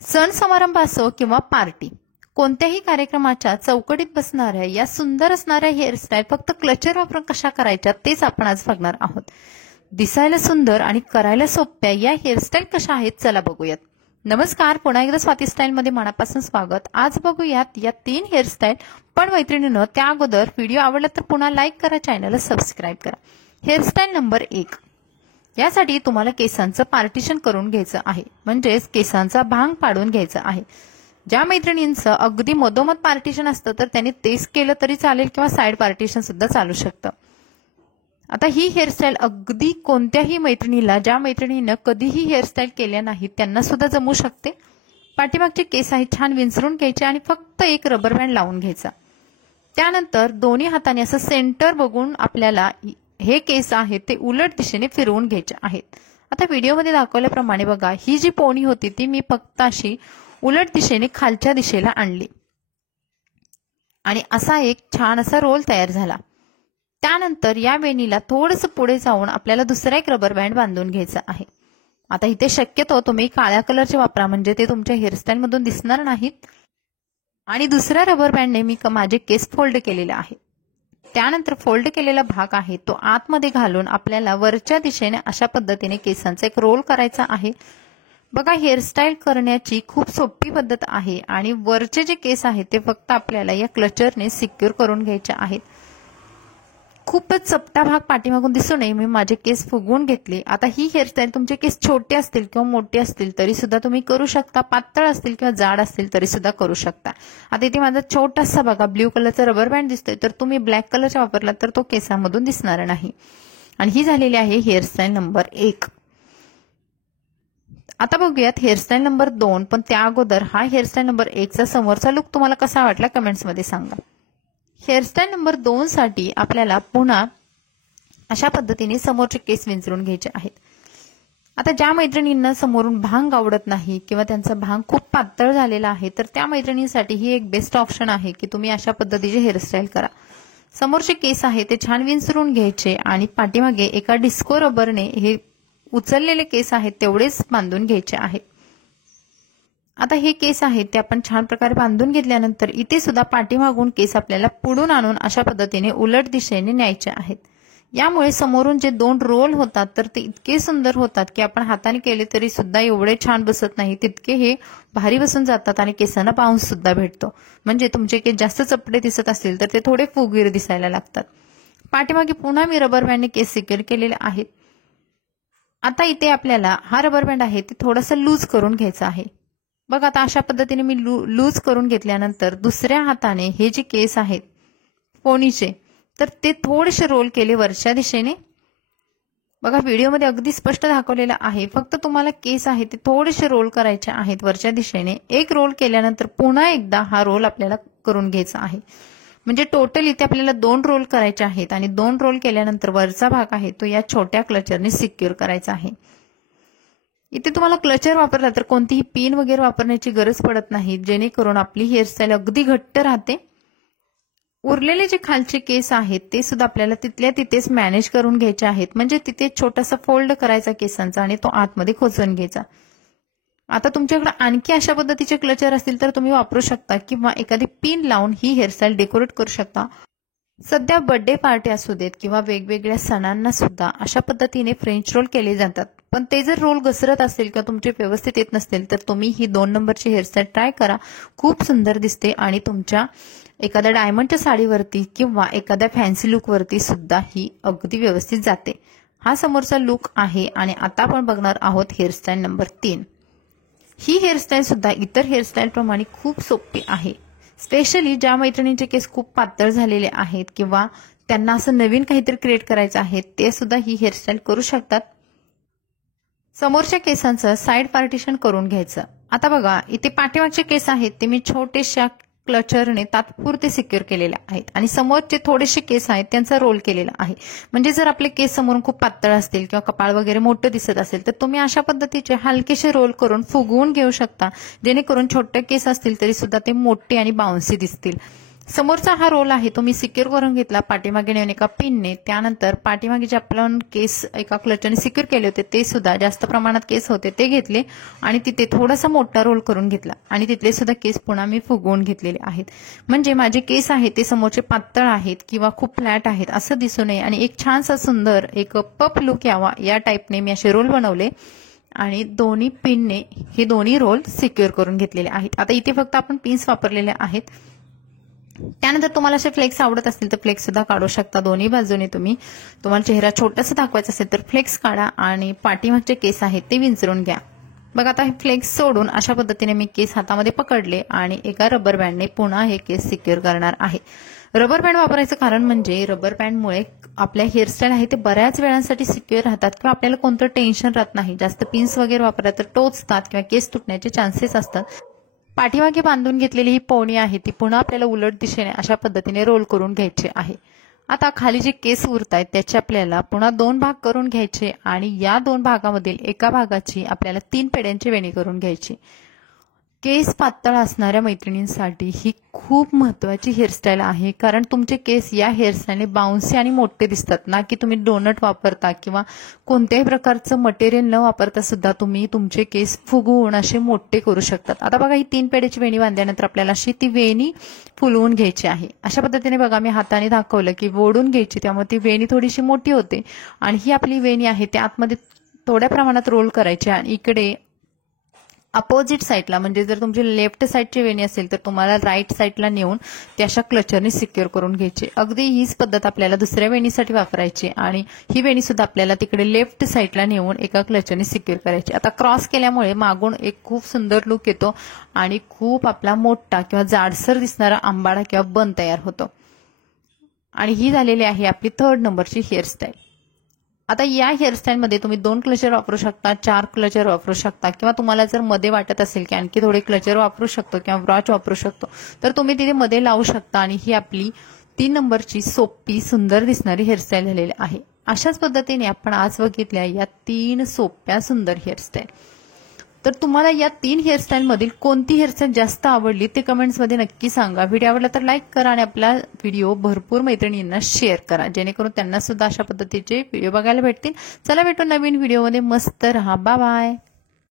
सण समारंभ असो किंवा पार्टी, कोणत्याही कार्यक्रमाच्या चौकटीत बसणाऱ्या या सुंदर असणाऱ्या हेअरस्टाईल फक्त क्लचर वापरून कशा करायच्या तेच आपण आज बघणार आहोत. दिसायला सुंदर आणि करायला सोप्या या हेअरस्टाईल कशा आहेत चला बघूयात. नमस्कार, पुन्हा एकदा स्वाती स्टाईल मध्ये मनापासून स्वागत. आज बघूयात या 3 हेअरस्टाईल. पण मैत्रिणींनो, त्या अगोदर व्हिडिओ आवडला तर पुन्हा लाईक करा, चॅनलला सबस्क्राईब करा. Hairstyle number 1. यासाठी तुम्हाला केसांचं पार्टिशन करून घ्यायचं आहे, म्हणजेच केसांचा भांग पाडून घ्यायचा आहे. ज्या मैत्रिणींचं अगदी मधोमध पार्टिशन असतं तर त्यांनी तेच केलं तरी चालेल किंवा साइड पार्टिशन सुद्धा चालू शकतं. आता ही हेअरस्टाईल अगदी कोणत्याही मैत्रिणीला, ज्या मैत्रिणीनं कधीही हेअरस्टाईल केल्या नाहीत त्यांना सुद्धा जमू शकते. पाठीमागचे केस आहेत छान विंचरून घ्यायचे आणि फक्त एक रबर बँड लावून घ्यायचा. त्यानंतर दोन्ही हाताने असं सेंटर बघून आपल्याला हे केस आहेत ते उलट दिशेने फिरवून घ्यायचे आहेत. आता व्हिडिओमध्ये दाखवल्याप्रमाणे बघा, ही जी पोनी होती ती मी फक्त अशी उलट दिशेने खालच्या दिशेला आणली आणि असा एक छान असा रोल तयार झाला. त्यानंतर या वेणीला थोडंसं पुढे जाऊन आपल्याला दुसरा एक रबर बँड बांधून घ्यायचा आहे. आता इथे शक्यतो तुम्ही काळ्या कलरचे वापरा, म्हणजे ते तुमच्या हेअरस्टाईल मधून दिसणार नाहीत. आणि दुसऱ्या रबर बँडने मी माझे केस फोल्ड केलेले आहे. त्यानंतर फोल्ड केलेला भाग आहे तो आतमध्ये घालून आपल्याला वरच्या दिशेने अशा पद्धतीने केसांचा एक रोल करायचा आहे. बघा, हेअरस्टाईल करण्याची खूप सोपी पद्धत आहे आणि वरचे जे केस आहेत ते फक्त आपल्याला या क्लचरने सिक्युअर करून घ्यायचे आहेत. खूपच चपटा भाग पाठीमागून दिसू नये मी माझे केस फुगवून घेतले. आता ही हेअरस्टाईल तुमचे केस छोटे असतील किंवा मोठे असतील तरी सुद्धा तुम्ही करू शकता, पातळ असतील किंवा जाड असतील तरी सुद्धा करू शकता. आता इथे माझा छोटासा बघा ब्ल्यू कलरचा रबर बँड दिसतोय, तर तुम्ही ब्लॅक कलरचा वापरला तर तो केसांमधून दिसणार नाही. आणि ही झालेली आहे हेअरस्टाईल नंबर 1. आता बघूयात हेअरस्टाईल नंबर 2. पण त्या अगोदर हा हेअरस्टाईल नंबर 1 चा समोरचा लुक तुम्हाला कसा वाटला कमेंट्समध्ये सांगा. हेअरस्टाईल नंबर 2 साठी आपल्याला पुन्हा अशा पद्धतीने समोरचे केस विंचरून घ्यायचे आहेत. आता ज्या मैत्रिणींना समोरून भांग आवडत नाही किंवा त्यांचा भांग खूप पातळ झालेला आहे तर त्या मैत्रिणींसाठी ही एक बेस्ट ऑप्शन आहे की तुम्ही अशा पद्धतीचे हेअरस्टाईल करा. समोरचे केस आहे ते छान विंचरून घ्यायचे आणि पाठीमागे एका डिस्को रबरने हे उचललेले केस आहेत तेवढेच बांधून घ्यायचे आहेत. आता हे केस आहेत ते आपण छान प्रकारे बांधून घेतल्यानंतर इथे सुद्धा पाठीमागून केस आपल्याला पुढून आणून अशा पद्धतीने उलट दिशेने न्यायचे आहेत. यामुळे समोरून जे 2 रोल होतात तर ते इतके सुंदर होतात की आपण हाताने केले तरी सुद्धा एवढे छान बसत नाही, तितके हे भारी बसून जातात आणि केसांना बाउन्स सुद्धा भेटतो. म्हणजे तुमचे केस जास्त चपटे दिसत असतील तर ते थोडे फुगीर दिसायला लागतात. पाठीमागे पुन्हा मी रबर बँडने केस सिक्युअर केलेले आहेत. आता इथे आपल्याला हा रबर बँड आहे ते थोडासा लूज करून घ्यायचा आहे. बघा, आता अशा पद्धतीने मी लूज करून घेतल्यानंतर दुसऱ्या हाताने हे जे केस आहेत पोनीचे तर ते थोडेसे रोल केले वरच्या दिशेने. बघा, व्हिडिओमध्ये अगदी स्पष्ट दाखवलेलं आहे. फक्त तुम्हाला केस आहेत ते थोडेसे रोल करायचे आहेत वरच्या दिशेने. एक रोल केल्यानंतर पुन्हा एकदा हा रोल आपल्याला करून घ्यायचा आहे. म्हणजे टोटल इथे आपल्याला 2 रोल करायचे आहेत आणि 2 रोल केल्यानंतर वरचा भाग आहे तो या छोट्या क्लचरने सिक्युअर करायचा आहे. इथे तुम्हाला क्लचर वापरला तर कोणतीही पिन वगैरे वापरण्याची गरज पडत नाही, जेणेकरून आपली हेअरस्टाईल अगदी घट्ट राहते. उरलेले जे खालचे केस आहेत ते सुद्धा आपल्याला तिथल्या तिथेच मॅनेज करून घ्यायचे आहेत. म्हणजे तिथे छोटासा फोल्ड करायचा केसांचा आणि तो आतमध्ये खोचून घ्यायचा. आता तुमच्याकडे आणखी अशा पद्धतीचे क्लचर असतील तर तुम्ही वापरू शकता किंवा एखादी पिन लावून ही हेअरस्टाईल डेकोरेट करू शकता. सध्या बर्थडे पार्टी असू देत किंवा वेगवेगळ्या सणांना सुद्धा अशा पद्धतीने फ्रेंच रोल केले जातात. पण ते जर रोल घसरत असेल किंवा तुमचे व्यवस्थित येत नसतील तर तुम्ही ही 2 नंबरची हेअरस्टाईल ट्राय करा. खूप सुंदर दिसते आणि तुमच्या एखाद्या डायमंडच्या साडीवरती किंवा एखाद्या फॅन्सी लुकवरती सुद्धा ही अगदी व्यवस्थित जाते. हा समोरचा लुक आहे आणि आता आपण बघणार आहोत हेअरस्टाईल नंबर 3. ही हेअरस्टाईल सुद्धा इतर हेअरस्टाईल प्रमाणे खूप सोपी आहे. स्पेशली ज्या मैत्रिणींचे केस खूप पातळ झालेले आहेत किंवा त्यांना असं नवीन काहीतरी क्रिएट करायचं आहे ते सुद्धा ही हेअरस्टाईल करू शकतात. समोरच्या केसांचं साइड पार्टिशन करून घ्यायचं. आता बघा, इथे पाठीमागचे केस आहेत ते मी छोटेशा क्लचरने तात्पुरते सिक्युअर केलेले आहेत आणि समोरचे थोडेसे केस आहेत त्यांचा रोल केलेला आहे. म्हणजे जर आपले केस समोरून खूप पातळ असतील किंवा कपाळ वगैरे मोठं दिसत असेल तर तुम्ही अशा पद्धतीचे हलकेसे रोल करून फुगवून घेऊ शकता, जेणेकरून छोटे केस असतील तरी सुद्धा ते मोठे आणि बाउन्सी दिसतील. समोरचा हा रोल आहे तो मी सिक्युअर करून घेतला पाठीमागे नेऊन एका पिनने. त्यानंतर पाठीमागे जे आपण केस एका क्लचरने सिक्युअर केले होते ते सुद्धा जास्त प्रमाणात केस होते ते घेतले आणि तिथे थोडासा मोठा रोल करून घेतला आणि तिथले सुद्धा केस पुन्हा मी फुगवून घेतलेले आहेत. म्हणजे माझे केस आहेत ते समोरचे पातळ आहेत किंवा खूप फ्लॅट आहेत असं दिसू नये आणि एक छानसा सुंदर एक पफ लुक यावा या टाईपने मी असे रोल बनवले आणि दोन्ही पिनने हे दोन्ही रोल सिक्युअर करून घेतलेले आहेत. आता इथे फक्त आपण पिन्स वापरलेले आहेत. त्यानंतर तुम्हाला असे फ्लेक्स आवडत असतील तर फ्लेक्स सुद्धा काढू शकता दोन्ही बाजूने. तुम्हाला चेहरा छोटासा दाखवायचा असेल तर फ्लेक्स काढा आणि पाठीमागचे केस आहेत ते विंचरून घ्या. बघा आता हे फ्लेक्स सोडून अशा पद्धतीने मी केस हातामध्ये पकडले आणि एका रबर बँडने पुन्हा हे केस सिक्युअर करणार आहे. रबर बँड वापरायचं कारण म्हणजे रबर बँडमुळे आपल्या हेअरस्टाईल आहे ते बऱ्याच वेळांसाठी सिक्युअर राहतात किंवा आपल्याला कोणतं टेन्शन राहत नाही. जास्त पिन्स वगैरे वापरला तर टोचतात किंवा केस तुटण्याचे चान्सेस असतात. पाठीमागे बांधून घेतलेली ही पोहणी आहे ती पुन्हा आपल्याला उलट दिशेने अशा पद्धतीने रोल करून घ्यायचे आहे. आता खाली जे केस उरत आहेत त्याचे आपल्याला पुन्हा 2 भाग करून घ्यायचे आणि या 2 भागामधील एका भागाची आपल्याला 3 पेड्यांची वेणी करून घ्यायची. केस पातळ असणाऱ्या मैत्रिणींसाठी ही खूप महत्वाची हेअरस्टाईल आहे कारण तुमचे केस या हेअरस्टाईलने बाउन्सी आणि मोठे दिसतात ना की तुम्ही डोनट वापरता किंवा कोणत्याही प्रकारचं मटेरियल न वापरता सुद्धा तुम्ही तुमचे केस फुगवून असे मोठे करू शकतात. आता बघा ही 3 पेड्याची वेणी बांधल्यानंतर आपल्याला अशी ती वेणी फुलवून घ्यायची आहे. अशा पद्धतीने बघा मी हाताने दाखवलं की ओढून घ्यायची त्यामुळे ती वेणी थोडीशी मोठी होते आणि ही आपली वेणी आहे त्या आतमध्ये थोड्या प्रमाणात रोल करायची आणि इकडे अपोजिट साईडला म्हणजे जर तुमची लेफ्ट साईडची वेणी असेल तर तुम्हाला राईट साईडला नेऊन ते अशा क्लचरने सिक्युअर करून घ्यायचे. अगदी हीच पद्धत आपल्याला दुसऱ्या वेणीसाठी वापरायची आणि ही वेणी सुद्धा आपल्याला तिकडे लेफ्ट साईडला नेऊन एका क्लचरने सिक्युअर करायची. आता क्रॉस केल्यामुळे मागून एक खूप सुंदर लुक येतो आणि खूप आपला मोठा किंवा जाडसर दिसणारा आंबाडा किंवा बन तयार होतो. आणि ही झालेली आहे आपली 3rd नंबरची हेअरस्टाईल. आता या हेअरस्टाईलमध्ये तुम्ही 2 क्लचर वापरू शकता, 4 क्लचर वापरू शकता किंवा तुम्हाला जर मध्ये वाटत असेल की आणखी थोडे क्लचर वापरू शकतो किंवा ब्रॉच वापरू शकतो तर तुम्ही तिथे मध्ये लावू शकता. आणि ही आपली 3 नंबरची सोपी सुंदर दिसणारी हेअरस्टाईल झालेली आहे. अशाच पद्धतीने आपण आज बघितल्या या 3 सोप्या सुंदर हेअरस्टाईल. तर तुम्हाला या 3 हेअरस्टाईलमधील कोणती हेअरस्टाईल जास्त आवडली ते कमेंट्समध्ये नक्की सांगा. व्हिडिओ आवडला तर लाईक करा आणि आपला व्हिडिओ भरपूर मैत्रिणींना शेअर करा जेणेकरून त्यांना सुद्धा अशा पद्धतीचे व्हिडिओ बघायला भेटतील. चला भेटू नवीन व्हिडिओमध्ये. मस्त रहा. Bye bye.